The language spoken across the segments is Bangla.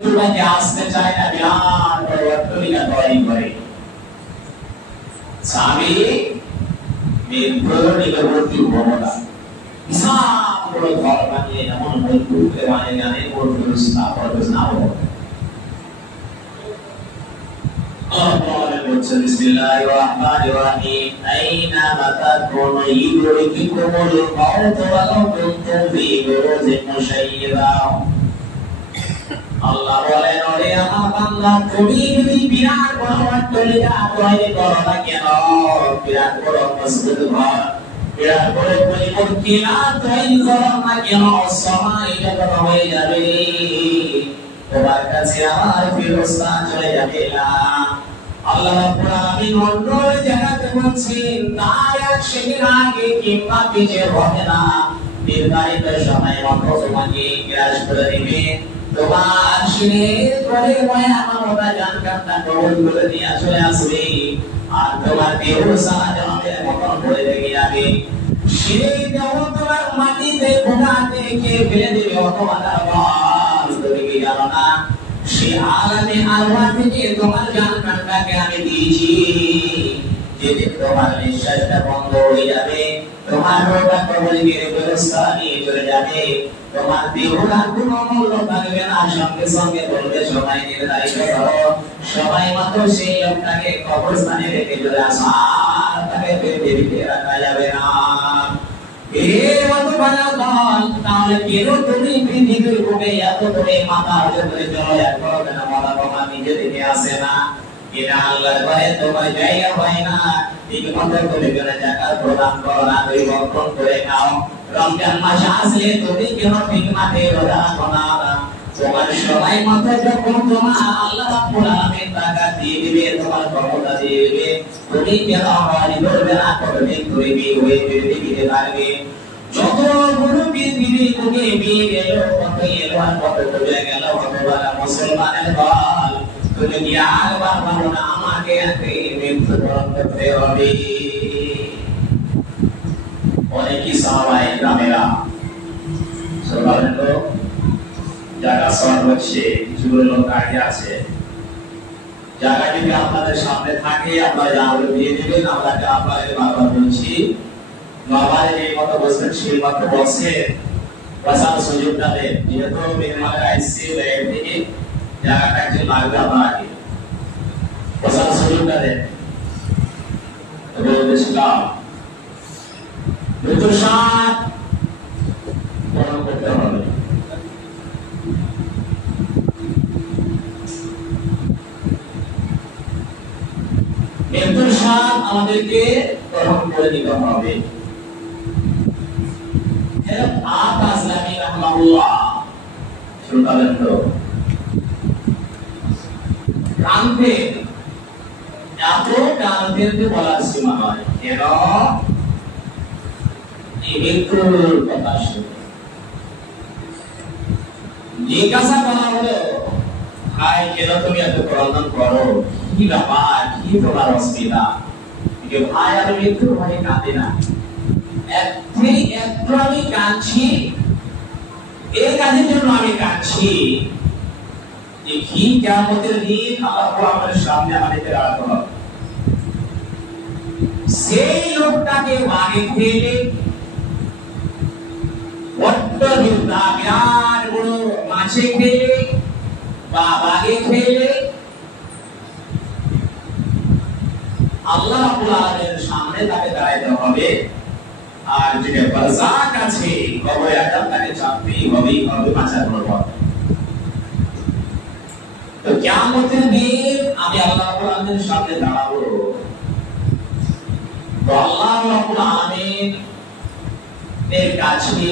তোমাকে আসতে চায় না, বিরাট বড় অট্টালিকা তৈরি করে। স্বামী নিকটবর্তী ভবনা বিশাল বড় ঘর বানিয়ে এমন মজবুত করে বানিয়ে জানে ওর স্থাপত্য না হবে। বিসমিল্লাহির রহমানির রহিম। আইনামা তাকুনু ইউদরিকুমুল মাউত ওয়ালাউ কুনতুম ফি বুরুজিন মুশাইয়্যাদা। আল্লাহ বলেন, ওরে আমার বান্দা, তুমি যদি বিরাট বড় অট্টালিকা তৈরি করো না কেন, বিরাট বড় মসজিদ ঘর, বিরাট বড় পরিমূর্তিলা তৈরি করো না কেন, সময় যখন হয়ে যাবে তোমার কাছে আমার ফেরেশতা চলে যাবে না। আল্লাহ রাব্বুল আলামিন অন্য জায়গাতে বলছেন, তার এক সেকেন্ড আগে কিংবা পিছে হবে না, নির্ধারিত সময় মতো তোমাকে গ্রাস করে নেবে। তোমার শরীর করে মায়া মমতা জানকাতা কবুল করে নিয়ে চলে আসবে, আর তোমার দেহ সারা জমের মতন পড়ে থেকে যাবে। সেই দেহ তোমার মাটিতে ভোগাতে কে ফেলে দেবে অথবা তুমি কি জানো না, সে আলামে আল্লাহ থেকে তোমার জানকাতাকে আমি দিয়েছি। যেদিন তোমার নিঃশ্বাসটা বন্ধ হয়ে যাবে, তোমার রোগটা কবলের ব্যবস্থা নিয়ে চলে যাবে, তোমার দেহটার কোনো মূল্য থাকবে না। সঙ্গে সঙ্গে বলবে সময় নির্ধারিত করো, সময় মতো সেই লোকটাকে কবরস্থানে রেখে চলে আসা, তাকে পৃথিবীতে রাখা যাবে না। তাহলে কেন তুমি পৃথিবীর বুকে এত করে মাথা করে চলো, এখনো কেন মাথা তোমার নিজে থেকে আসে না? এটা আল্লাহর ঘরে তোমার জায়গা হয় না, ঠিক মতো করে জায়গা প্রদান করো না, তুমি বক্ষণ করে খাও। রমজান মাস আসলে তুমি কেন ঠিক মাঠে রোজা রাখো না? তোমার সময় মতো যখন তোমার আল্লাহ রাব্বুল আলামিন টাকা দিয়ে দিবে, তোমার ক্ষমতা দিয়ে দিবে, তুমি কেন হয়রানি করবে না? কতদিন ধরে বিয়ে হয়ে পৃথিবীতে থাকবে? যত বড় পৃথিবী থেকে বিয়ে গেল, কত এলো আর কত চলে গেল, কতবার মুসলমানের দল, তুমি কি আর পারবো না? আমাকে মৃত্যুবরণ করতে হবে। অনেকই সাহাবায়ে কেরামেরা সাধারণত জায়গা শর্ট হচ্ছে, কিছু লোক আগে আছে, জায়গা যদি আপনাদের সামনে থাকে আপনারা জানলে দিয়ে দিবেন। আমরা আপনাদের বারবার বলছি, বাবার এই মতো বসবেন, সেই মতো বসে বসার সুযোগটা দেন। যেহেতু মেহমানের আইসি থেকে জায়গাটা একটু লাগবে, আপনাকে বসার সুযোগটা দেন। বেশিলাম দুটো সাত গ্রহণ করতে হবে। মৃত্যুর স্বাদ আমাদেরকে গ্রহণ করে নিতে হবে। বলার সীমা নয়, কেন মৃত্যুর কথা শুনে জিজ্ঞাসা করা হলো, ভাই কেন তুমি এত ক্রন্দন করো, কি ব্যাপার, কি তোমার অসুবিধা? ভাই আমি মৃত্যুর ভয়ে কাঁদে না, একটু আমি কাঁদছি, এই কাজের জন্য আমি কাঁদছি যে কি কিয়ামতের দিন আল্লাহ আমাদের সামনে আমাদেরকে দাঁড়াতে হবে। সেই লোকটাকে বাগে ফেলে বিরাট বড় মাছে ফেলে বা বাগে ফেলে আল্লাহ রাব্বুল আলামিনের সামনে তাকে দাঁড়াতে হবে। আর যেটা বারযাক আছে, কবরে আযাব, তাকে চাপতেই হবে বাঁচার পর। তো কিয়ামতের দিন আমি আল্লাহ রাব্বুল আলামিনের সামনে দাঁড়াবো, তো আল্লাহ রাব্বুল আলামিন এর কাছে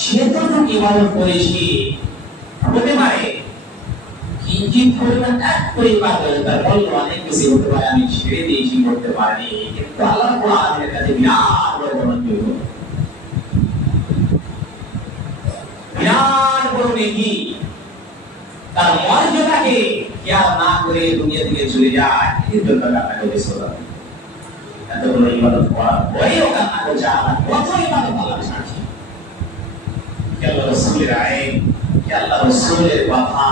সেতটুকু ইবাদত করেছি, হতে পারে কিঞ্চিত পরিমাণ একটু ইবাদত, তার বলল অনেক বেশি হতে পারে আমি ছেড়ে দিয়েছি, করতে পারিনি, কিন্তু আল্লাহ রাব্বুল আলামিনের কাছে বিরাট বড় মনোযোগ, বিরাট বড় নেকি। তার মর্যাদাকে খেয়াল না করে দুনিয়া থেকে চলে যায়, এই জন্য কান্না করেছে। এতগুলো ইবাদত করার পরেও কান্না করছে, আমার কত ইবাদত আল্লাহ ছাড়ছে। আল্লাহ রাসূলের আইন, আল্লাহ রাসূলের কথা